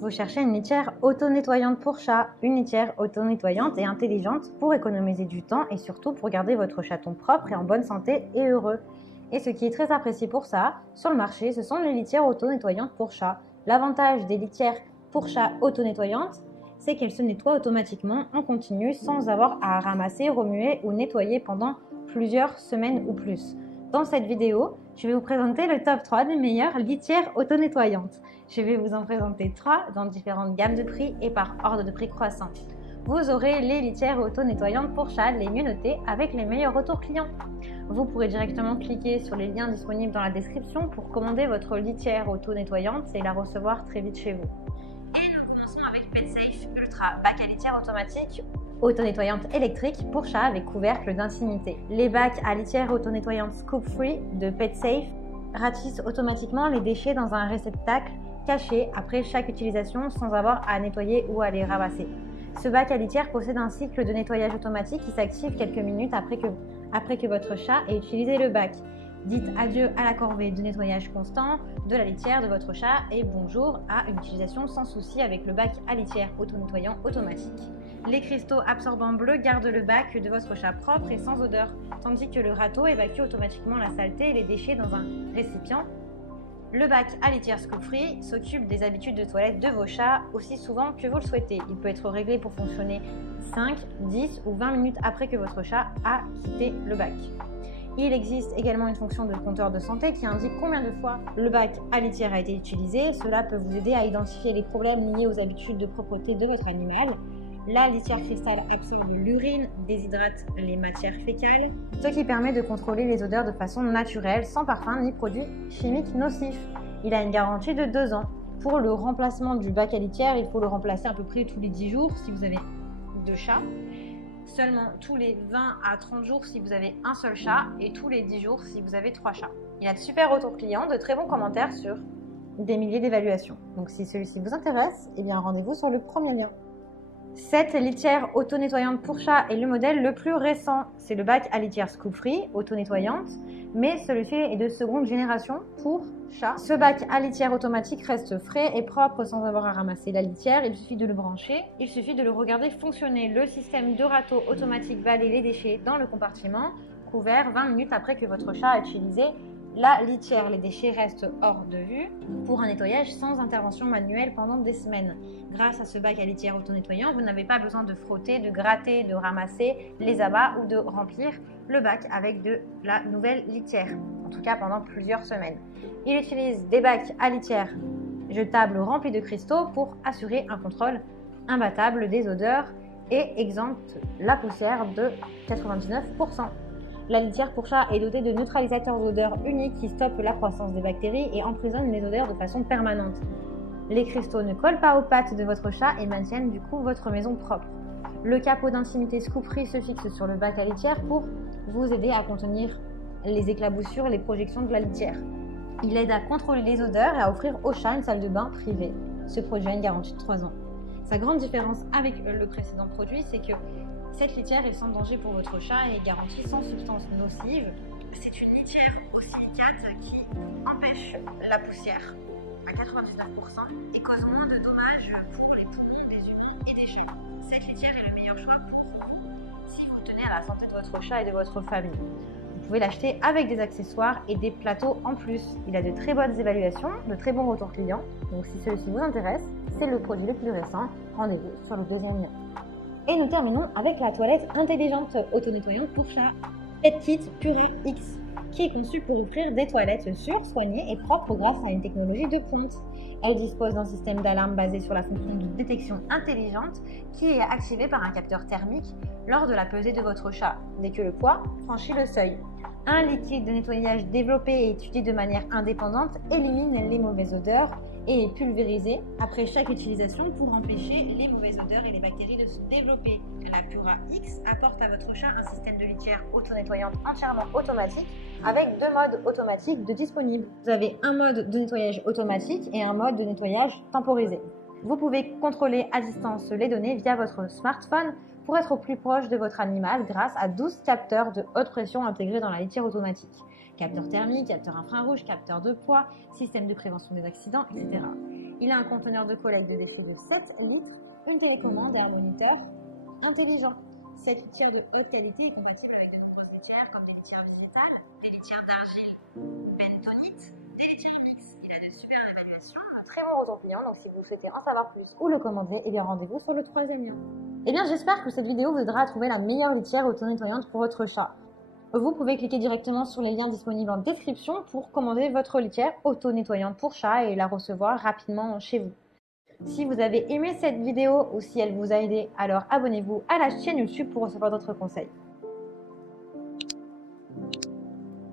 Vous cherchez une litière auto-nettoyante pour chat, une litière auto-nettoyante et intelligente pour économiser du temps et surtout pour garder votre chaton propre et en bonne santé et heureux. Et ce qui est très apprécié pour ça, sur le marché, ce sont les litières auto-nettoyantes pour chat. L'avantage des litières pour chat auto-nettoyantes, c'est qu'elles se nettoient automatiquement en continu sans avoir à ramasser, remuer ou nettoyer pendant plusieurs semaines ou plus. Dans cette vidéo, je vais vous présenter le top 3 des meilleures litières auto-nettoyantes. Je vais vous en présenter 3 dans différentes gammes de prix et par ordre de prix croissant. Vous aurez les litières auto-nettoyantes pour chat les mieux notées avec les meilleurs retours clients. Vous pourrez directement cliquer sur les liens disponibles dans la description pour commander votre litière auto-nettoyante et la recevoir très vite chez vous. Et nous commençons avec PetSafe Ultra, bac à litière automatique auto-nettoyante électrique pour chat avec couvercle d'intimité. Les bacs à litière auto-nettoyante Scoop Free de PetSafe ratissent automatiquement les déchets dans un réceptacle caché après chaque utilisation sans avoir à nettoyer ou à les ramasser. Ce bac à litière possède un cycle de nettoyage automatique qui s'active quelques minutes après que votre chat ait utilisé le bac. Dites adieu à la corvée de nettoyage constant de la litière de votre chat et bonjour à une utilisation sans souci avec le bac à litière auto-nettoyant automatique. Les cristaux absorbants bleus gardent le bac de votre chat propre et sans odeur, tandis que le râteau évacue automatiquement la saleté et les déchets dans un récipient. Le bac à litière Scoop Free s'occupe des habitudes de toilette de vos chats aussi souvent que vous le souhaitez. Il peut être réglé pour fonctionner 5, 10 ou 20 minutes après que votre chat a quitté le bac. Il existe également une fonction de compteur de santé qui indique combien de fois le bac à litière a été utilisé. Cela peut vous aider à identifier les problèmes liés aux habitudes de propreté de votre animal. La litière cristal absorbe l'urine, déshydrate les matières fécales, ce qui permet de contrôler les odeurs de façon naturelle, sans parfum ni produits chimiques nocifs. Il a une garantie de 2 ans. Pour le remplacement du bac à litière, il faut le remplacer à peu près tous les 10 jours si vous avez 2 chats. Seulement tous les 20 à 30 jours si vous avez un seul chat et tous les 10 jours si vous avez 3 chats. Il a de super retours clients, de très bons commentaires sur des milliers d'évaluations. Donc si celui-ci vous intéresse, eh bien rendez-vous sur le premier lien. Cette litière auto-nettoyante pour chat est le modèle le plus récent. C'est le bac à litière Scoop Free auto-nettoyante, mais celui-ci est de seconde génération pour chat. Ce bac à litière automatique reste frais et propre sans avoir à ramasser la litière. Il suffit de le brancher, il suffit de le regarder fonctionner. Le système de râteau automatique balaye les déchets dans le compartiment, couvert 20 minutes après que votre chat a utilisé la litière. Les déchets restent hors de vue pour un nettoyage sans intervention manuelle pendant des semaines. Grâce à ce bac à litière auto-nettoyant, vous n'avez pas besoin de frotter, de gratter, de ramasser les abats ou de remplir le bac avec de la nouvelle litière, en tout cas pendant plusieurs semaines. Il utilise des bacs à litière jetables remplis de cristaux pour assurer un contrôle imbattable des odeurs et exempte la poussière de 99%. La litière pour chat est dotée de neutralisateurs d'odeurs uniques qui stoppent la croissance des bactéries et emprisonnent les odeurs de façon permanente. Les cristaux ne collent pas aux pattes de votre chat et maintiennent du coup votre maison propre. Le capot d'intimité Scoop Free se fixe sur le bac à litière pour vous aider à contenir les éclaboussures et les projections de la litière. Il aide à contrôler les odeurs et à offrir au chat une salle de bain privée. Ce produit a une garantie de 3 ans. Sa grande différence avec le précédent produit, c'est que cette litière est sans danger pour votre chat et est garantie sans substances nocives. C'est une litière au silicate qui empêche la poussière à 99% et cause moins de dommages pour les poumons des humains et des chats. Cette litière est le meilleur choix pour vous si vous tenez à la santé de votre chat et de votre famille. Vous pouvez l'acheter avec des accessoires et des plateaux en plus. Il a de très bonnes évaluations, de très bons retours clients. Donc si celui-ci vous intéresse, c'est le produit le plus récent. Rendez-vous sur le deuxième lien. Et nous terminons avec la toilette intelligente auto-nettoyante pour chat PetKit Pura X, qui est conçue pour offrir des toilettes sûres, soignées et propres grâce à une technologie de pointe. Elle dispose d'un système d'alarme basé sur la fonction de détection intelligente qui est activée par un capteur thermique lors de la pesée de votre chat, dès que le poids franchit le seuil. Un liquide de nettoyage développé et étudié de manière indépendante élimine les mauvaises odeurs et est pulvérisé après chaque utilisation pour empêcher les mauvaises odeurs et les bactéries de se développer. La Pura X apporte à votre chat un système de litière auto-nettoyante entièrement automatique avec 2 modes automatiques de disponibles. Vous avez un mode de nettoyage automatique et un mode de nettoyage temporisé. Vous pouvez contrôler à distance les données via votre smartphone pour être au plus proche de votre animal grâce à 12 capteurs de haute pression intégrés dans la litière automatique. Capteur thermique, capteur infrarouge, capteur de poids, système de prévention des accidents, etc. Il a un conteneur de collecte de déchets de 7 litres, une télécommande et un moniteur intelligent. Cette litière de haute qualité est compatible avec de nombreuses litières comme des litières végétales, des litières d'argile bentonite, des litières mix. Il a de super évaluations, un très bon retour client, donc si vous souhaitez en savoir plus ou le commander, eh bien rendez-vous sur le 3e lien. Eh bien j'espère que cette vidéo vous aidera à trouver la meilleure litière auto-nettoyante pour votre chat. Vous pouvez cliquer directement sur les liens disponibles en description pour commander votre litière auto-nettoyante pour chat et la recevoir rapidement chez vous. Si vous avez aimé cette vidéo ou si elle vous a aidé, alors abonnez-vous à la chaîne YouTube pour recevoir d'autres conseils.